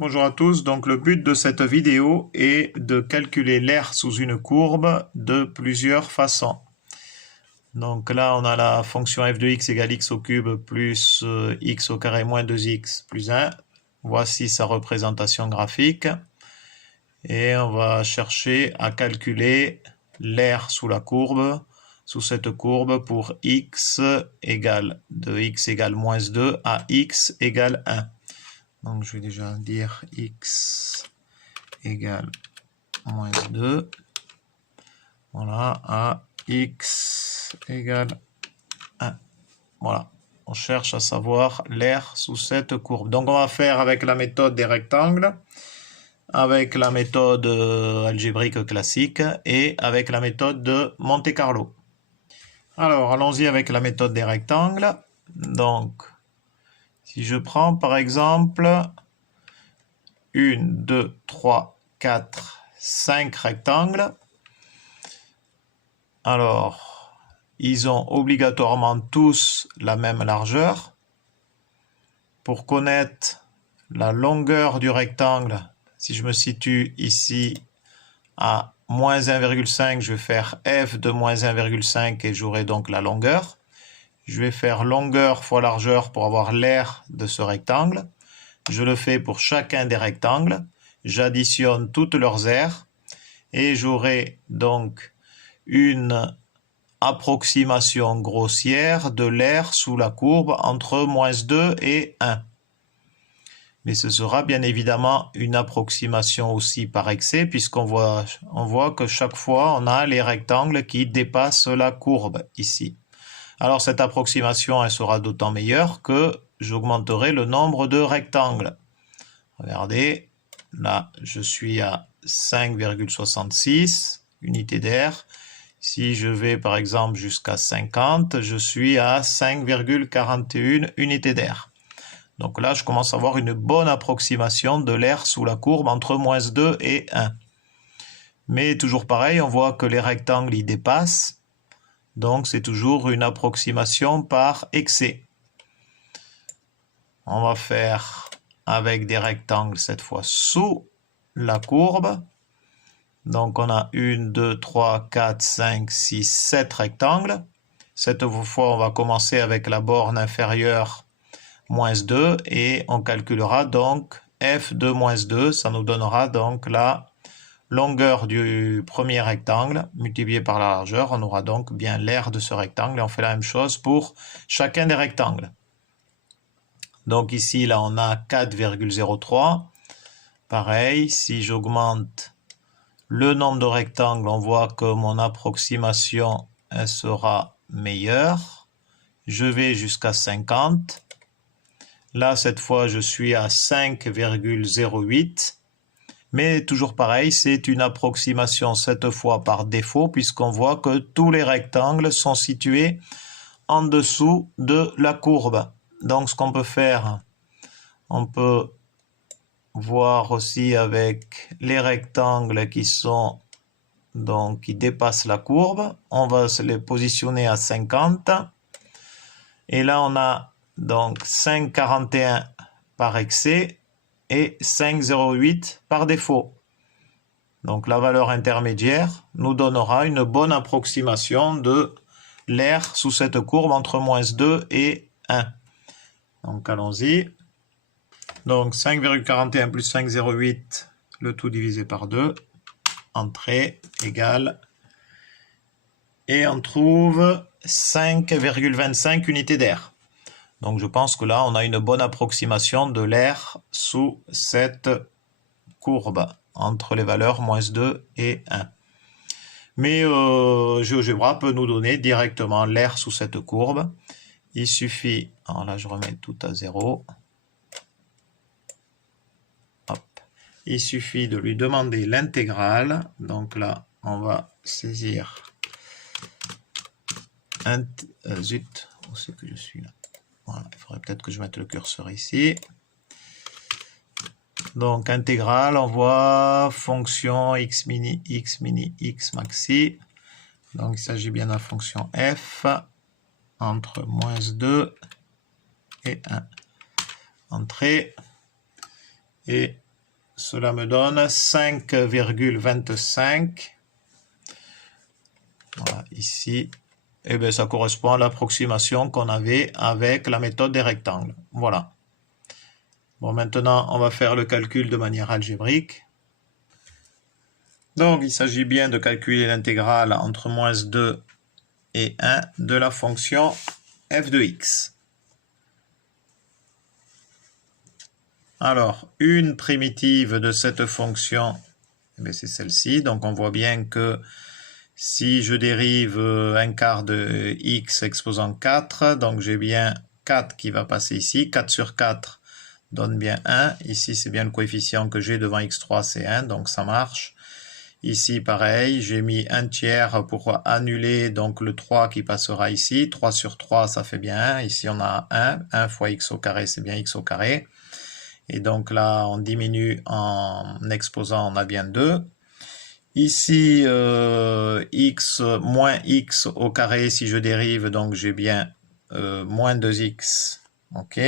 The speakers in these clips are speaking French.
Bonjour à tous, donc le but de cette vidéo est de calculer l'aire sous une courbe de plusieurs façons. Donc là on a la fonction f de x égale x au cube plus x au carré moins 2x plus 1. Voici sa représentation graphique. Et on va chercher à calculer l'aire sous la courbe, sous cette courbe pour x égale de x égale moins 2 à x égale 1. Donc je vais déjà dire x égale moins 2, voilà, à x égale 1. Voilà, on cherche à savoir l'aire sous cette courbe. Donc on va faire avec la méthode des rectangles, avec la méthode algébrique classique et avec la méthode de Monte-Carlo. Alors allons-y avec la méthode des rectangles. Donc si je prends par exemple 1, 2, 3, 4, 5 rectangles. Alors, ils ont obligatoirement tous la même largeur. Pour connaître la longueur du rectangle, si je me situe ici à moins 1,5, je vais faire f de moins 1,5 et j'aurai donc la longueur. Je vais faire longueur fois largeur pour avoir l'aire de ce rectangle. Je le fais pour chacun des rectangles. J'additionne toutes leurs aires et j'aurai donc une approximation grossière de l'aire sous la courbe entre moins 2 et 1. Mais ce sera bien évidemment une approximation aussi par excès puisqu'on voit que chaque fois on a les rectangles qui dépassent la courbe ici. Alors cette approximation elle sera d'autant meilleure que j'augmenterai le nombre de rectangles. Regardez, là je suis à 5,66 unités d'aire. Si je vais par exemple jusqu'à 50, je suis à 5,41 unités d'aire. Donc là je commence à avoir une bonne approximation de l'aire sous la courbe entre moins 2 et 1. Mais toujours pareil, on voit que les rectangles y dépassent. Donc c'est toujours une approximation par excès. On va faire avec des rectangles cette fois sous la courbe. Donc on a 1, 2, 3, 4, 5, 6, 7 rectangles. Cette fois on va commencer avec la borne inférieure moins 2 et on calculera donc f de moins 2. Ça nous donnera donc la longueur du premier rectangle multiplié par la largeur. On aura donc bien l'aire de ce rectangle et on fait la même chose pour chacun des rectangles. Donc ici, là, on a 4,03. Pareil, si j'augmente le nombre de rectangles, on voit que mon approximation elle sera meilleure. Je vais jusqu'à 50. Là, cette fois, je suis à 5,08. Mais toujours pareil, c'est une approximation cette fois par défaut puisqu'on voit que tous les rectangles sont situés en dessous de la courbe. Donc ce qu'on peut faire, on peut voir aussi avec les rectangles qui dépassent la courbe. On va se les positionner à 50. Et là on a donc 5,41 par excès et 5,08 par défaut. Donc la valeur intermédiaire nous donnera une bonne approximation de l'aire sous cette courbe entre moins 2 et 1. Donc allons-y. Donc 5,41 plus 5,08, le tout divisé par 2, entrée égale. Et on trouve 5,25 unités d'air. Donc je pense que là, on a une bonne approximation de l'aire sous cette courbe, entre les valeurs moins 2 et 1. Mais GeoGebra peut nous donner directement l'aire sous cette courbe. Il suffit, alors là je remets tout à 0. Hop. Il suffit de lui demander l'intégrale. Donc là, on va saisir... zut, où c'est que je suis là? Voilà, il faudrait peut-être que je mette le curseur ici. Donc intégrale, on voit fonction x mini, x maxi. Donc il s'agit bien de la fonction f entre moins 2 et 1. Entrée. Et cela me donne 5,25. Voilà, ici. Et bien, ça correspond à l'approximation qu'on avait avec la méthode des rectangles. Voilà. Bon, maintenant, on va faire le calcul de manière algébrique. Donc, il s'agit bien de calculer l'intégrale entre moins 2 et 1 de la fonction f de x. Alors, une primitive de cette fonction, c'est celle-ci. Donc, on voit bien que si je dérive un quart de x exposant 4, donc j'ai bien 4 qui va passer ici. 4 sur 4 donne bien 1. Ici, c'est bien le coefficient que j'ai devant x3, c'est 1, donc ça marche. Ici, pareil, j'ai mis 1 tiers pour annuler donc le 3 qui passera ici. 3 sur 3, ça fait bien 1. Ici, on a 1. 1 fois x au carré, c'est bien x au carré. Et donc là, on diminue en exposant, on a bien 2. Ici, x moins x au carré, si je dérive, donc j'ai bien moins 2x. OK.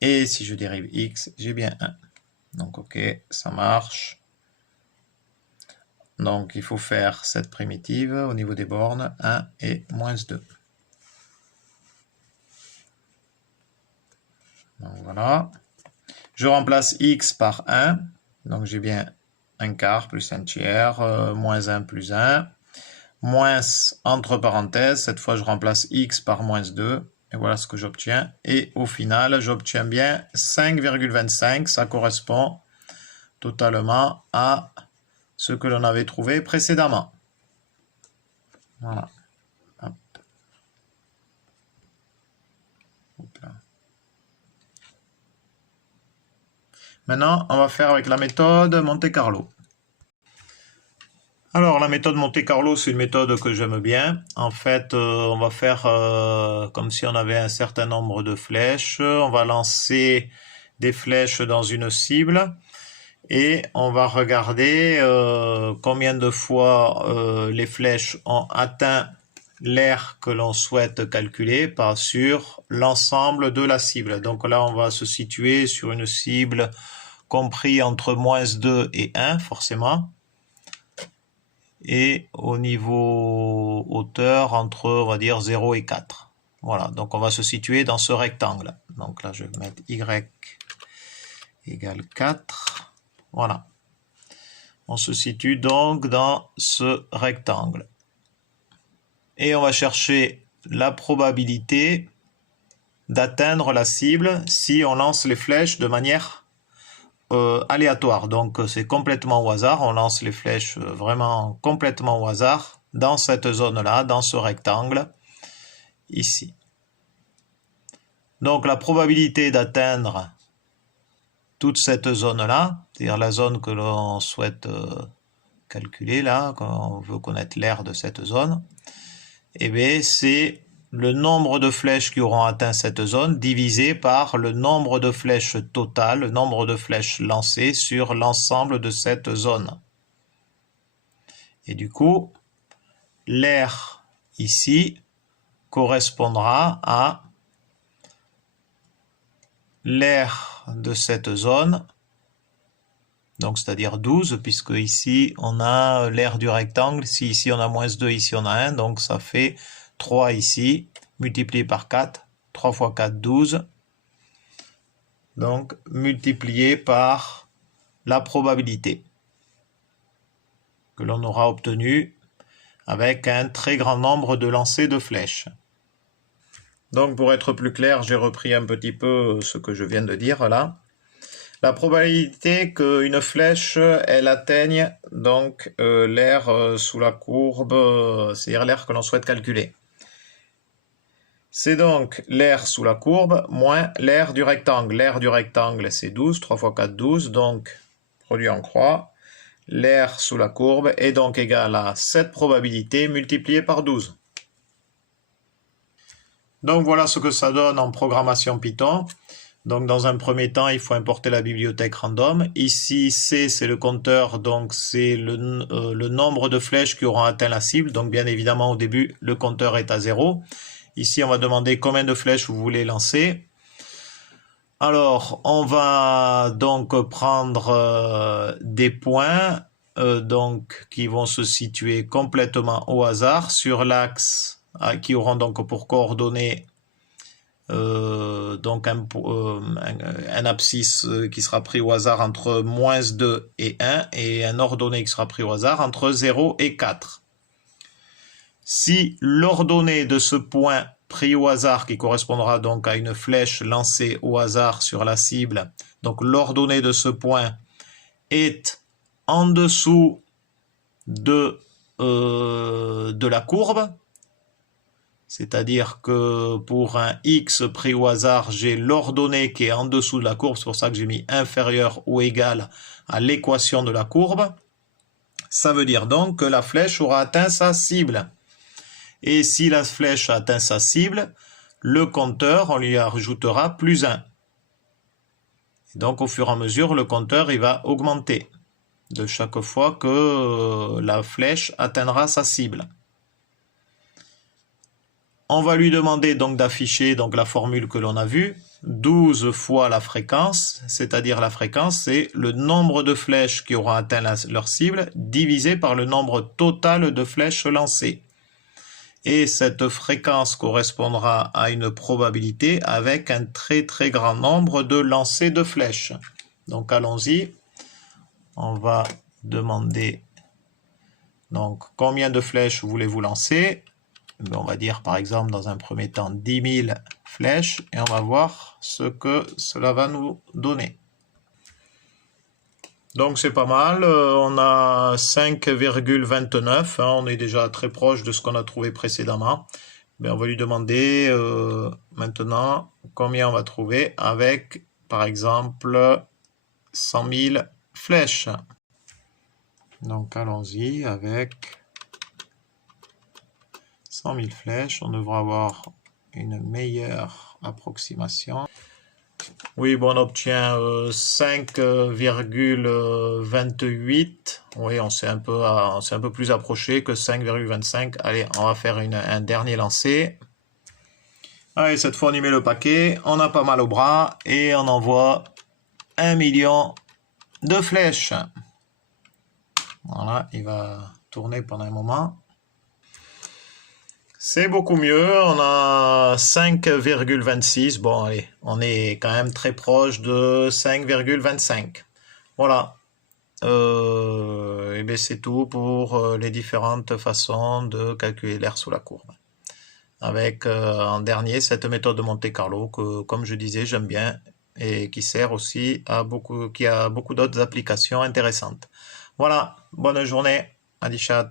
Et si je dérive x, j'ai bien 1. Donc, OK, ça marche. Donc, il faut faire cette primitive au niveau des bornes, 1 et moins 2. Donc, voilà. Je remplace x par 1. Donc, j'ai bien 1 quart plus 1 tiers, moins 1 plus 1. Moins, entre parenthèses, cette fois, je remplace x par moins 2. Et voilà ce que j'obtiens. Et au final, j'obtiens bien 5,25. Ça correspond totalement à ce que l'on avait trouvé précédemment. Voilà. Hop. Hop là. Maintenant, on va faire avec la méthode Monte-Carlo. Alors, la méthode Monte-Carlo, c'est une méthode que j'aime bien. En fait, on va faire comme si on avait un certain nombre de flèches. On va lancer des flèches dans une cible. Et on va regarder combien de fois les flèches ont atteint l'aire que l'on souhaite calculer sur l'ensemble de la cible. Donc là, on va se situer sur une cible compris entre moins 2 et 1, forcément. Et au niveau hauteur, entre, on va dire, 0 et 4. Voilà, donc on va se situer dans ce rectangle. Donc là, je vais mettre y égale 4. Voilà. On se situe donc dans ce rectangle. Et on va chercher la probabilité d'atteindre la cible si on lance les flèches de manière aléatoire. Donc c'est complètement au hasard. On lance les flèches vraiment complètement au hasard dans cette zone-là, dans ce rectangle, ici. Donc la probabilité d'atteindre toute cette zone-là, c'est-à-dire la zone que l'on souhaite calculer, là, quand on veut connaître l'aire de cette zone, eh bien, c'est le nombre de flèches qui auront atteint cette zone divisé par le nombre de flèches total, le nombre de flèches lancées sur l'ensemble de cette zone. Et du coup, l'aire ici correspondra à l'aire de cette zone, donc c'est-à-dire 12, puisque ici on a l'aire du rectangle. Si ici on a moins 2, ici on a 1, donc ça fait 3 ici, multiplié par 4, 3 fois 4, 12, donc multiplié par la probabilité que l'on aura obtenue avec un très grand nombre de lancers de flèches. Donc pour être plus clair, j'ai repris un petit peu ce que je viens de dire là. La probabilité qu'une flèche, elle atteigne donc l'aire sous la courbe, c'est-à-dire l'aire que l'on souhaite calculer. C'est donc l'aire sous la courbe moins l'aire du rectangle. L'aire du rectangle, c'est 12, 3 fois 4, 12, donc produit en croix. L'aire sous la courbe est donc égale à cette probabilité multipliée par 12. Donc voilà ce que ça donne en programmation Python. Donc dans un premier temps, il faut importer la bibliothèque random. Ici, C, c'est le compteur, donc c'est le nombre de flèches qui auront atteint la cible. Donc bien évidemment, au début, le compteur est à 0. Ici, on va demander combien de flèches vous voulez lancer. Alors, on va donc prendre des points donc, qui vont se situer complètement au hasard sur l'axe, qui auront donc pour coordonnées donc un abscisse qui sera pris au hasard entre -2 et 1 et un ordonnée qui sera pris au hasard entre 0 et 4. Si l'ordonnée de ce point pris au hasard, qui correspondra donc à une flèche lancée au hasard sur la cible, donc l'ordonnée de ce point est en dessous de la courbe, c'est-à-dire que pour un x pris au hasard, j'ai l'ordonnée qui est en dessous de la courbe, c'est pour ça que j'ai mis inférieur ou égal à l'équation de la courbe. Ça veut dire donc que la flèche aura atteint sa cible. Et si la flèche a atteint sa cible, le compteur, on lui ajoutera +1. Et donc au fur et à mesure, le compteur il va augmenter de chaque fois que la flèche atteindra sa cible. On va lui demander donc d'afficher donc la formule que l'on a vue, 12 fois la fréquence, c'est-à-dire la fréquence, c'est le nombre de flèches qui auront atteint leur cible divisé par le nombre total de flèches lancées. Et cette fréquence correspondra à une probabilité avec un très très grand nombre de lancers de flèches. Donc allons-y, on va demander donc combien de flèches voulez-vous lancer. On va dire par exemple dans un premier temps 10 000 flèches et on va voir ce que cela va nous donner. Donc c'est pas mal, on a 5,29, on est déjà très proche de ce qu'on a trouvé précédemment. Mais on va lui demander maintenant combien on va trouver avec par exemple 100 000 flèches. Donc allons-y avec 100 000 flèches, on devra avoir une meilleure approximation. Oui, bon, on obtient 5,28. Oui, on s'est un peu plus approché que 5,25. Allez, on va faire un dernier lancer. Allez, cette fois on y met le paquet. On a pas mal au bras et on envoie 1 million de flèches. Voilà, il va tourner pendant un moment. C'est beaucoup mieux, on a 5,26, bon allez, on est quand même très proche de 5,25. Voilà, et bien c'est tout pour les différentes façons de calculer l'air sous la courbe. Avec en dernier cette méthode de Monte Carlo que, comme je disais, j'aime bien et qui sert aussi qui a beaucoup d'autres applications intéressantes. Voilà, bonne journée, Adichat.